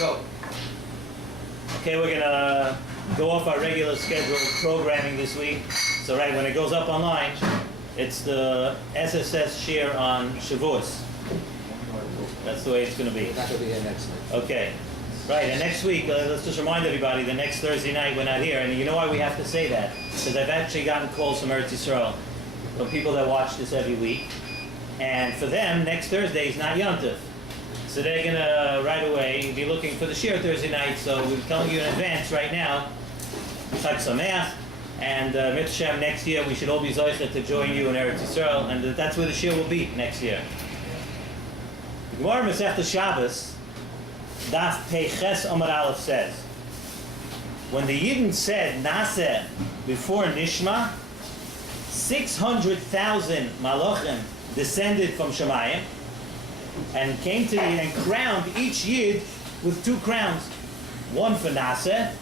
Go. Okay, we're gonna go off our regular scheduled programming this week. So right, when it goes up online, it's the S.S.S. Shiur on Shavuous. That's the way it's gonna be. We're not going to be here next week. Okay. Right, and next week, let's just remind everybody, the next Thursday night we're not here. And you know why we have to say that? Because I've actually gotten calls from Eretz Yisrael, from people that watch this every week. And for them, next Thursday is not Yom Tov. So they're going to, right away, be looking for the Shiur Thursday night. So we're telling you in advance right now, Chag Sameach. And Mitzvah Shem, next year, we should all be zoichet to join you in Eretz Yisrael. And that's where the Shiur will be next year. The Gemara Masechta Shabbos, Daf Peiches Amar Aleph says, when the Yidden said Naseh before Nishma, 600,000 Malachim descended from Shemayim and came to and crowned each Yid with two crowns, one for Naseh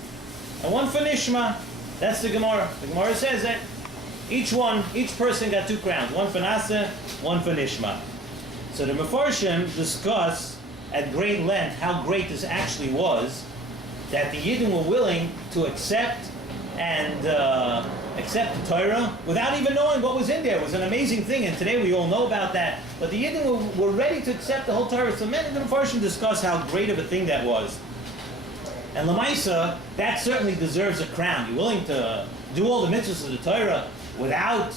and one for Nishma. That's the Gemara. The Gemara says that each person got two crowns, one for Naseh, one for Nishma. So the Mefarshim discuss at great length how great this actually was, that the Yidden were willing to accept the Torah without even knowing what was in there. It was an amazing thing, and today we all know about that. But the Yidden were ready to accept the whole Torah. So many of the Mefarshim discuss how great of a thing that was. And Lamaisa, that certainly deserves a crown. You're willing to do all the mitzvahs of the Torah without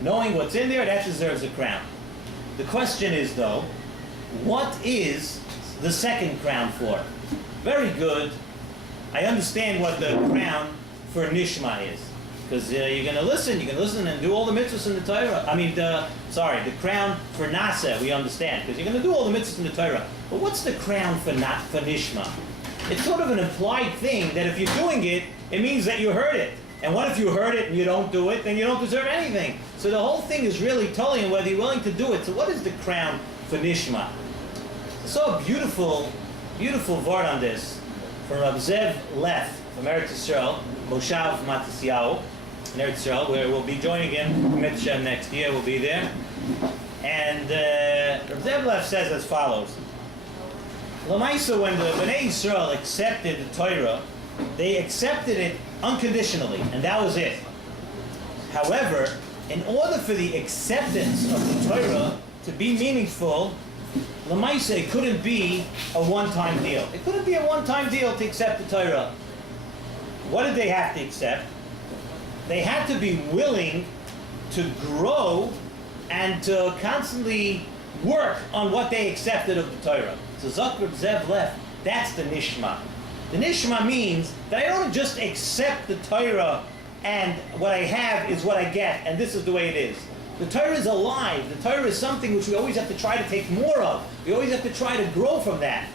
knowing what's in there, that deserves a crown. The question is, though, what is the second crown for? Very good. I understand what the crown for Nishma is. Because you're going to listen and do all the mitzvahs in the Torah. The crown for Naseh, we understand. Because you're going to do all the mitzvahs in the Torah. But what's the crown for Nishma? It's sort of an implied thing that if you're doing it, it means that you heard it. And what if you heard it and you don't do it, then you don't deserve anything. So the whole thing is really telling you whether you're willing to do it. So what is the crown for Nishma? So a beautiful word on this from Rav Zev Leff from Eretz Yisrael, Moshav Matisyahu in Eretz Yisrael, where we'll be joining him Mitzvah Shem next year. We'll be there. And Rav Zev Leff says as follows: Lamaisa, when the Bnei Yisrael accepted the Torah, they accepted it unconditionally, and that was it. However, in order for the acceptance of the Torah to be meaningful, Lamaisa, it couldn't be a one-time deal. It couldn't be a one-time deal to accept the Torah. What did they have to accept? They had to be willing to grow and to constantly work on what they accepted of the Torah. So Zakr Zev Left, that's the Nishma. The Nishma means that I don't just accept the Torah and what I have is what I get, and this is the way it is. The Torah is alive. The Torah is something which we always have to try to take more of. We always have to try to grow from that.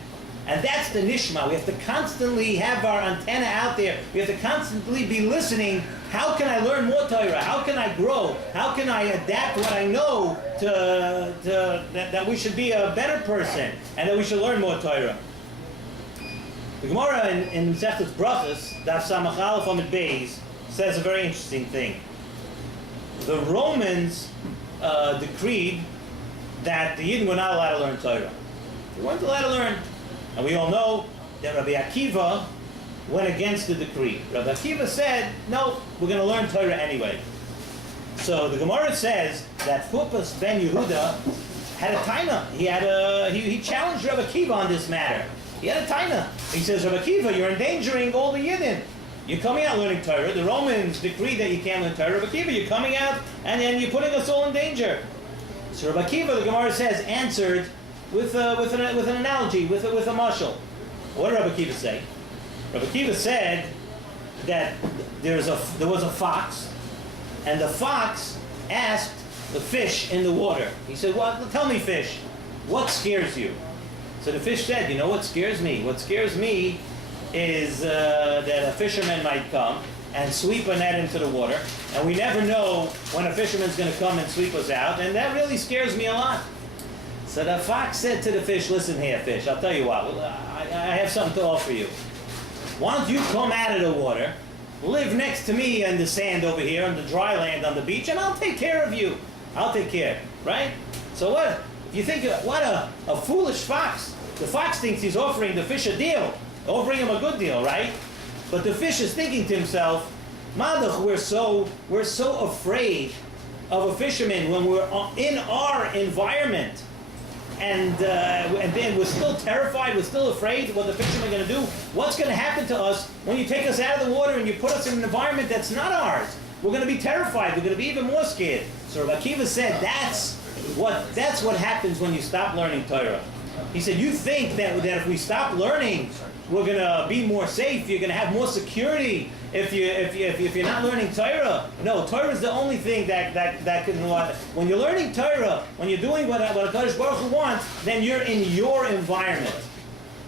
And that's the Nishma. We have to constantly have our antenna out there. We have to constantly be listening. How can I learn more Torah? How can I grow? How can I adapt what I know that we should be a better person and that we should learn more Torah? The Gemara in Masechtas Brachos, Daf Samach Aleph Amud Beis, says a very interesting thing. The Romans decreed that the Yidden were not allowed to learn Torah. They weren't allowed to learn. And we all know that Rabbi Akiva went against the decree. Rabbi Akiva said, no, we're going to learn Torah anyway. So the Gemara says that Fupas ben Yehuda had a taina. He challenged Rabbi Akiva on this matter. He had a taina. He says, Rabbi Akiva, you're endangering all the Yidden. You're coming out learning Torah. The Romans decreed that you can't learn Torah. Rabbi Akiva, you're coming out and then you're putting us all in danger. So Rabbi Akiva, the Gemara says, answered with an analogy, with a mashal. What did Rabbi Akiva say? Rabbi Akiva said that there was a fox, and the fox asked the fish in the water. He said, "Well, tell me, fish, what scares you?" So the fish said, "You know what scares me? What scares me is that a fisherman might come and sweep a net into the water, and we never know when a fisherman's going to come and sweep us out, and that really scares me a lot." So the fox said to the fish, "Listen here, fish, I'll tell you what, I have something to offer you. Why don't you come out of the water, live next to me in the sand over here, on the dry land on the beach, and I'll take care of you. I'll take care," right? So what? If you think, what a foolish fox. The fox thinks he's offering the fish a deal. offering him a good deal, right? But the fish is thinking to himself, Madach, we're so afraid of a fisherman when we're in our environment. And then we're still terrified, we're still afraid what the fishermen are going to do. What's going to happen to us when you take us out of the water and you put us in an environment that's not ours? We're going to be terrified, we're going to be even more scared. So Rabbi Akiva said that's what happens when you stop learning Torah. He said, you think that if we stop learning, we're going to be more safe, you're going to have more security if you're not learning Torah. No, Torah is the only thing that can, when you're learning Torah, when you're doing what HaKadosh Baruch Hu wants, then you're in your environment.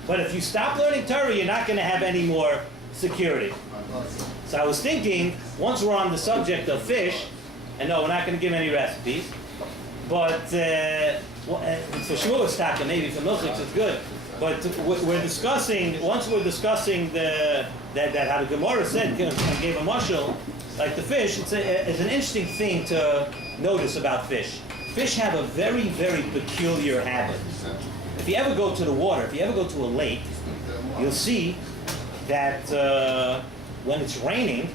But if you stop learning Torah, you're not going to have any more security. So I was thinking, once we're on the subject of fish, and no, we're not going to give any recipes, but for Shavuos taka, maybe for milchiks it's good. But we're discussing that how the Gemara said and gave a mashal, like the fish. It's an interesting thing to notice about fish. Fish have a very, very peculiar habit. If you ever go to the water, if you ever go to a lake, you'll see that when it's raining,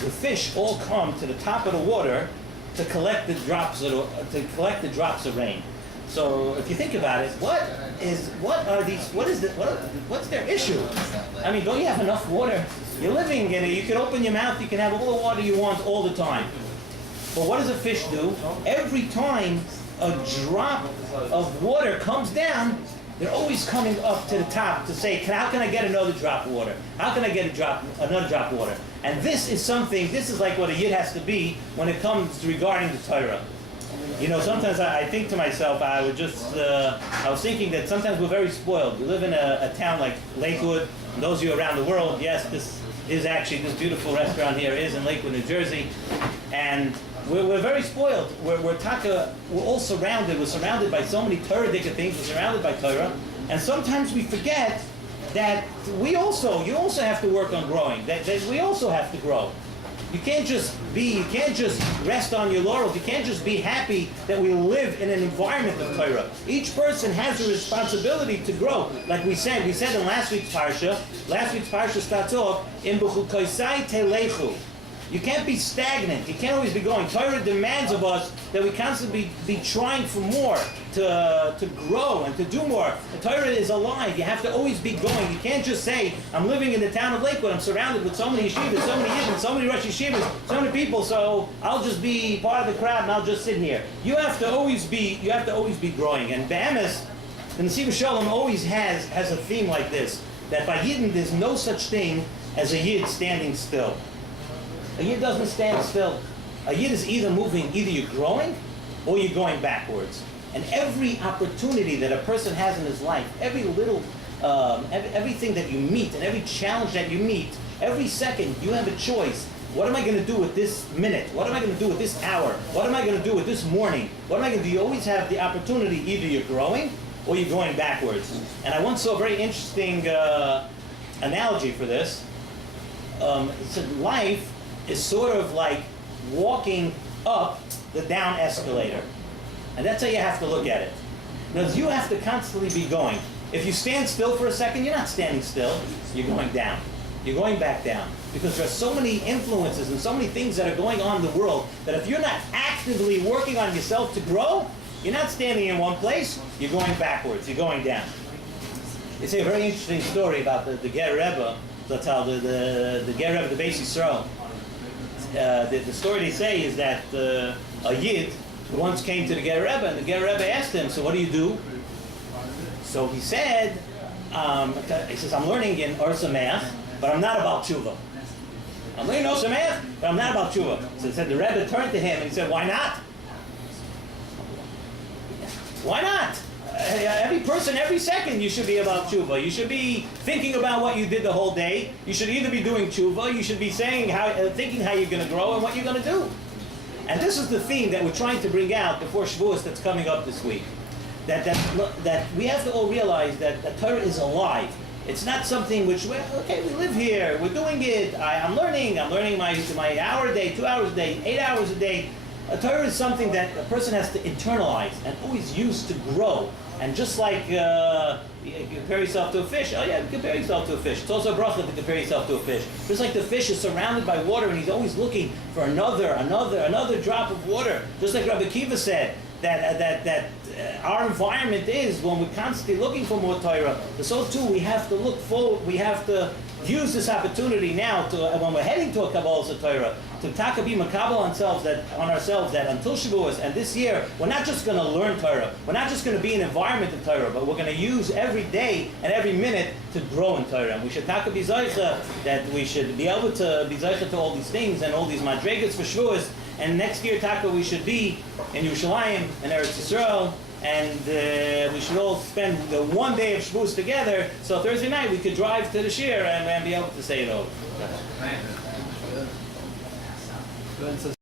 the fish all come to the top of the water to collect the drops of rain. So if you think about it, what's their issue? I mean, don't you have enough water? You're living in it, you can open your mouth, you can have all the water you want all the time. But what does a fish do? Every time a drop of water comes down, they're always coming up to the top to say, how can I get another drop of water? How can I get another drop of water? And this is like what a yid has to be when it comes to regarding the Torah. You know, sometimes I think to myself, I was thinking that sometimes we're very spoiled. We live in a town like Lakewood. And those of you around the world, yes, this beautiful restaurant here is in Lakewood, New Jersey. And we're very spoiled. We're all surrounded. We're surrounded by so many Torah-dic things. We're surrounded by Torah. And sometimes we forget that you also have to work on growing. That we also have to grow. You can't just rest on your laurels. You can't just be happy that we live in an environment of Torah. Each person has a responsibility to grow. Like we said in last week's parsha starts off, in b'chukoisai telechu. You can't be stagnant. You can't always be going. Torah demands of us that we constantly be trying for more, to grow and to do more. The Torah is alive. You have to always be going. You can't just say, I'm living in the town of Lakewood. I'm surrounded with so many yeshivas, so many yidden, so many Rosh Yeshivas, so many people, so I'll just be part of the crowd and I'll just sit here. You have to always be growing. And Be'emes, the Nesiv Shalom always has a theme like this, that by Yidden there's no such thing as a Yid standing still. A Yid doesn't stand still. A Yid is either you're growing or you're going backwards. And every opportunity that a person has in his life, everything that you meet and every challenge that you meet, every second you have a choice. What am I going to do with this minute? What am I going to do with this hour? What am I going to do with this morning? What am I going to do? You always have the opportunity, either you're growing or you're going backwards. And I once saw a very interesting analogy for this. It said life is sort of like walking up the down escalator. And that's how you have to look at it. Because you have to constantly be going. If you stand still for a second, you're not standing still. You're going down. You're going back down. Because there's so many influences and so many things that are going on in the world that if you're not actively working on yourself to grow, you're not standing in one place, you're going backwards, you're going down. It's a very interesting story about the Ger Rebbe. That's how the Ger Rebbe, the Beis Yisrael. The story they say is that a Yid once came to the Ger Rebbe, and the Ger Rebbe asked him, so what do you do? So he said, I'm learning in Or Sameach, but I'm not about tshuva. I'm learning Or Sameach, but I'm not about tshuva. So he said, the Rebbe turned to him and he said, why not? Why not? Every person, every second, you should be about tshuva. You should be thinking about what you did the whole day. You should either be doing tshuva, you should be thinking how you're going to grow and what you're going to do. And this is the theme that we're trying to bring out before Shavuos that's coming up this week. That we have to all realize that the Torah is alive. It's not something which, we live here, we're doing it, I'm learning my hour a day, 2 hours a day, 8 hours a day. A Torah is something that a person has to internalize and always use to grow. And just like you compare yourself to a fish, oh yeah, compare yourself to a fish. It's also a bracha to compare yourself to a fish. Just like the fish is surrounded by water and he's always looking for another drop of water. Just like Rabbi Kiva said, that our environment is when we're constantly looking for more Torah. So too, we have to look forward. We have to use this opportunity now to, when we're heading to a Kabbalah Torah, to taka be makabel on ourselves that until Shavuos and this year, we're not just going to learn Torah. We're not just going to be in an environment in Torah, but we're going to use every day and every minute to grow in Torah. And we should taka be zaycha, that we should be able to be zaycha to all these things and all these madregas for Shavuos. And next year, taka, we should be in Yerushalayim and Eretz Yisrael. And we should all spend the one day of Shavuos together, so Thursday night we could drive to the Shiur and be able to say it over.